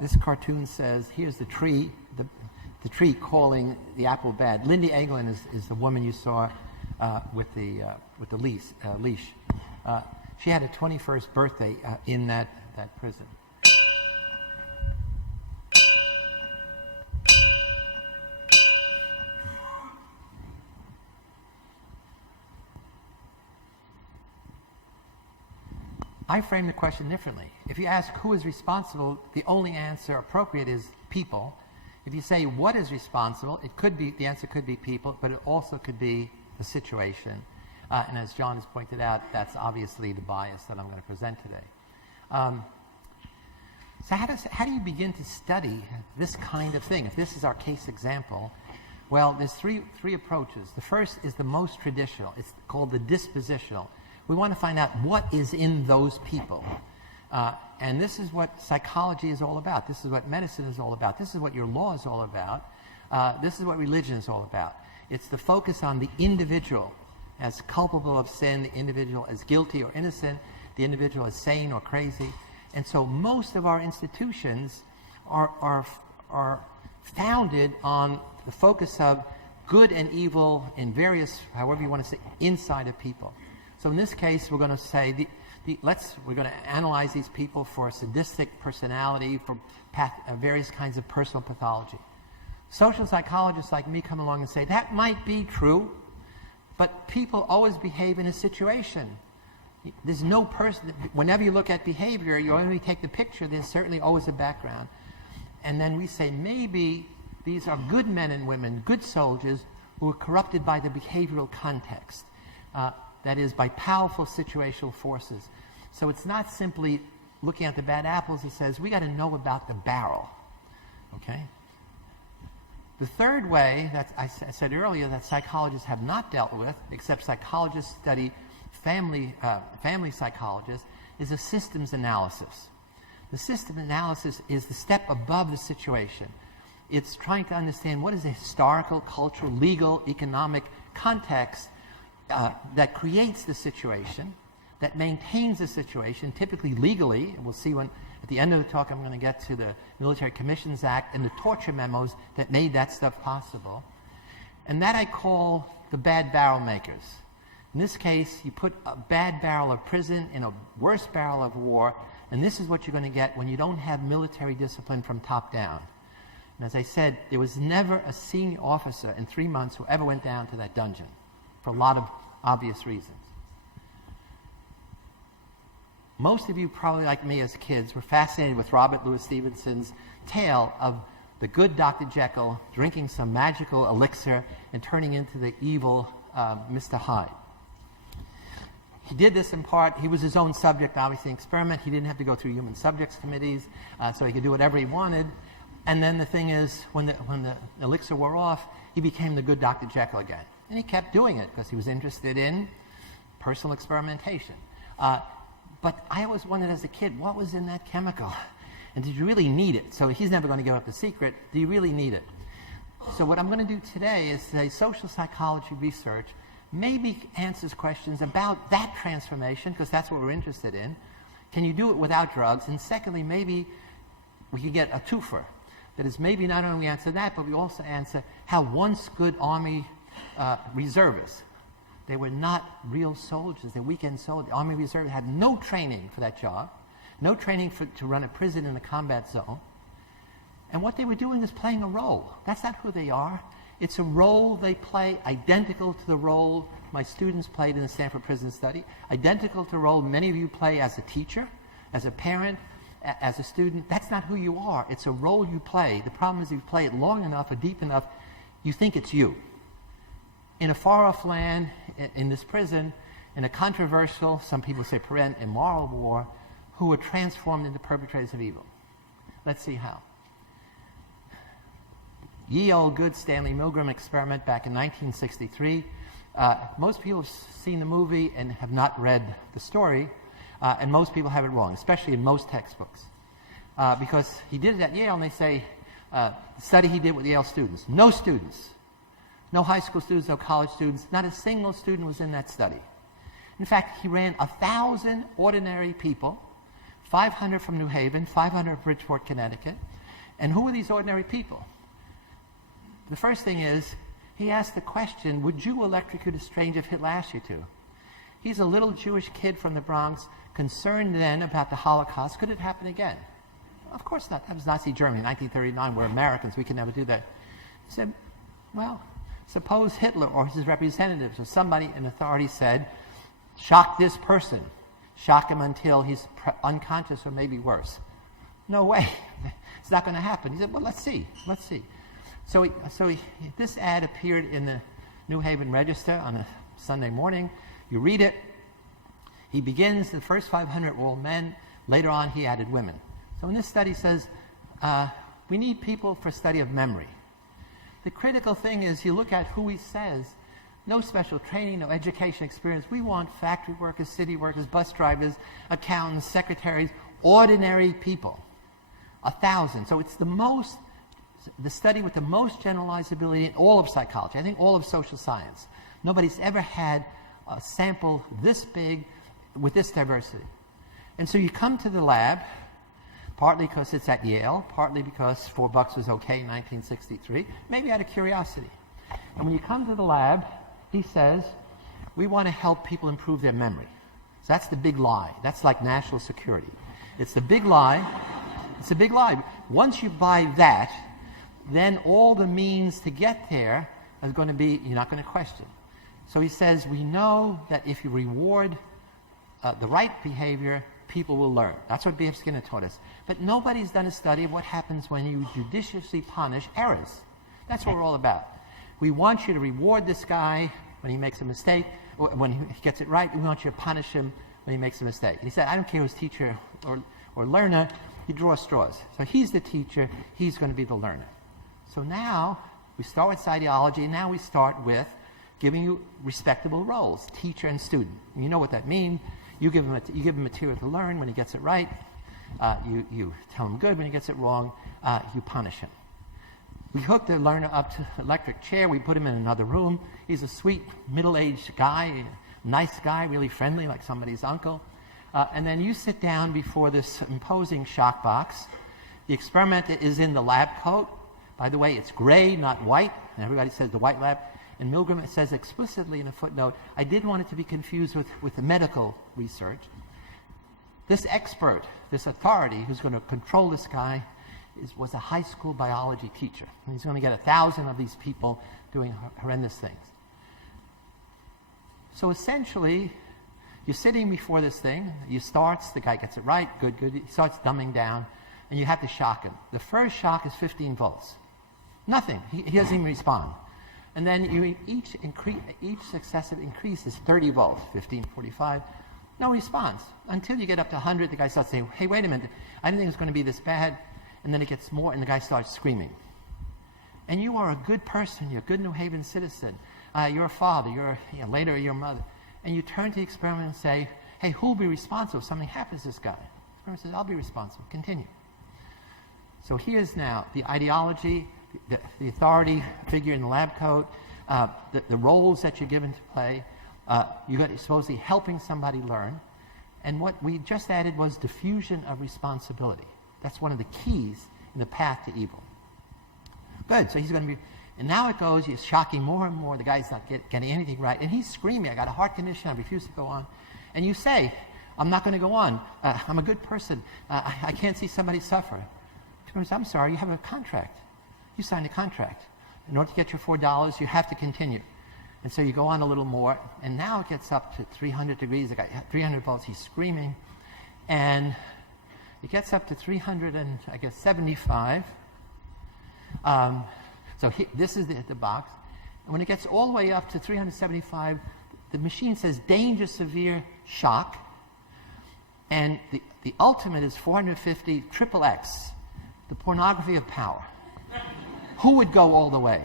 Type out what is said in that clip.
This cartoon says, here's the tree calling the apple bad. Lindy Eglin is the woman you saw with the leash. She had a 21st birthday in that prison. I frame the question differently. If you ask who is responsible, the only answer appropriate is people. If you say what is responsible, the answer could be people, but it also could be the situation. And as John has pointed out, that's obviously the bias that I'm going to present today. So how do you begin to study this kind of thing? If this is our case example, well, there's three approaches. The first is the most traditional. It's called the dispositional. We want to find out what is in those people. And this is what psychology is all about. This is what medicine is all about. This is what your law is all about. This is what religion is all about. It's the focus on the individual as culpable of sin, the individual as guilty or innocent, the individual as sane or crazy. And so most of our institutions are founded on the focus of good and evil in various, however you want to say, inside of people. So in this case, we're going to say, we're going to analyze these people for sadistic personality, for various kinds of personal pathology. Social psychologists like me come along and say, that might be true, but people always behave in a situation. There's no person, whenever you look at behavior, you only take the picture, there's certainly always a background. And then we say, maybe these are good men and women, good soldiers, who are corrupted by the behavioral context. That is, by powerful situational forces. So it's not simply looking at the bad apples. It says, we got to know about the barrel. Okay? The third way that I said earlier that psychologists have not dealt with, except psychologists study family psychologists, is a systems analysis. The system analysis is the step above the situation. It's trying to understand what is the historical, cultural, legal, economic context that creates the situation, that maintains the situation, typically legally. And we'll see when, at the end of the talk, I'm going to get to the Military Commissions Act and the torture memos that made that stuff possible. And that I call the bad barrel makers. In this case, you put a bad barrel of prison in a worse barrel of war, and this is what you're going to get when you don't have military discipline from top down. And as I said, there was never a senior officer in 3 months who ever went down to that dungeon, for a lot of obvious reasons. Most of you, probably like me as kids, were fascinated with Robert Louis Stevenson's tale of the good Dr. Jekyll drinking some magical elixir and turning into the evil Mr. Hyde. He did this in part, he was his own subject, obviously, experiment. He didn't have to go through human subjects committees, so he could do whatever he wanted. And then the thing is, when the elixir wore off, he became the good Dr. Jekyll again. And he kept doing it because he was interested in personal experimentation. But I always wondered as a kid, what was in that chemical? And did you really need it? So he's never going to give up the secret. Do you really need it? So what I'm going to do today is say social psychology research maybe answers questions about that transformation, because that's what we're interested in. Can you do it without drugs? And secondly, maybe we could get a twofer. That is, maybe not only answer that, but we also answer how once good Army reservists, they were not real soldiers, they're weekend soldiers. Army reservists had no training for that job, no training to run a prison in a combat zone. And what they were doing is playing a role. That's not who they are. It's a role they play identical to the role my students played in the Stanford Prison Study, identical to the role many of you play as a teacher, as a parent, as a student. That's not who you are. It's a role you play. The problem is, if you play it long enough or deep enough, you think it's you. In a far-off land, in this prison, in a controversial, some people say immoral war, who were transformed into perpetrators of evil. Let's see how. Ye old good Stanley Milgram experiment back in 1963. Most people have seen the movie and have not read the story, and most people have it wrong, especially in most textbooks. Because he did it at Yale, and they say, the study he did with Yale students. No students. No high school students, no college students. Not a single student was in that study. In fact, he ran 1,000 ordinary people 500 from New Haven, 500 from Bridgeport, Connecticut. And who are these ordinary people? The first thing is, he asked the question, would you electrocute a stranger if Hitler asked you to? He's a little Jewish kid from the Bronx, concerned then about the Holocaust. Could it happen again? Of course not. That was Nazi Germany, 1939. We're Americans. We can never do that. He said, well, suppose Hitler or his representatives or somebody in authority said, shock this person. Shock him until he's unconscious or maybe worse. No way. It's not going to happen. He said, well, let's see. Let's see. So this ad appeared in the New Haven Register on a Sunday morning. You read it. He begins, the first 500 were all men. Later on, he added women. So in this study says, we need people for study of memory. The critical thing is you look at who he says, no special training, no education experience. We want factory workers, city workers, bus drivers, accountants, secretaries, ordinary people. 1,000. So it's the study with the most generalizability in all of psychology. I think all of social science. Nobody's ever had a sample this big with this diversity. And so you come to the lab, partly because it's at Yale, partly because $4 was okay in 1963, maybe out of curiosity. And when you come to the lab, he says, we want to help people improve their memory. So that's the big lie. That's like national security. It's the big lie. It's a big lie. Once you buy that, then all the means to get there is going to be, you're not going to question. So he says, we know that if you reward the right behavior, people will learn. That's what B.F. Skinner taught us. But nobody's done a study of what happens when you judiciously punish errors. That's what we're all about. We want you to reward this guy when he makes a mistake, or when he gets it right. We want you to punish him when he makes a mistake. And he said, I don't care who's teacher or learner, you draw straws. So he's the teacher, he's going to be the learner. So now we start with ideology, and now we start with giving you respectable roles, teacher and student. You know what that means. You give him material to learn. When he gets it right, you tell him good. When he gets it wrong, you punish him. We hook the learner up to an electric chair. We put him in another room. He's a sweet, middle-aged guy, nice guy, really friendly, like somebody's uncle. And then you sit down before this imposing shock box. The experimenter is in the lab coat. By the way, it's gray, not white. And everybody says the white lab. And Milgram says explicitly in a footnote, I didn't want it to be confused with the medical research. This expert, this authority who's going to control this guy, was a high school biology teacher. And he's going to get 1,000 of these people doing horrendous things. So essentially, you're sitting before this thing. You starts, the guy gets it right, good. He starts dumbing down, and you have to shock him. The first shock is 15 volts. Nothing. He doesn't even respond. And then each successive increase is 30 volts, 15, 45. No response. Until you get up to 100, the guy starts saying, hey, wait a minute, I didn't think it was going to be this bad. And then it gets more, and the guy starts screaming. And you are a good person. You're a good New Haven citizen. You're a father. Later you're a mother. And you turn to the experiment and say, hey, who'll be responsible if something happens to this guy? The experiment says, I'll be responsible. Continue. So here's now the ideology, the authority figure in the lab coat, the roles that you're given to play. You're supposedly helping somebody learn. And what we just added was diffusion of responsibility. That's one of the keys in the path to evil. Good, so he's going to be, and now it goes, he's shocking more and more, the guy's not getting anything right, and he's screaming, I got a heart condition, I refuse to go on. And you say, I'm not going to go on, I'm a good person, I can't see somebody suffer. I'm sorry, you have a contract. You signed a contract. In order to get your $4, you have to continue. And so you go on a little more, and now it gets up to 300 degrees, the guy, 300 volts, he's screaming, and it gets up to 375. This is the box. And when it gets all the way up to 375, the machine says danger, severe, shock. And the ultimate is 450, triple X, the pornography of power. Who would go all the way?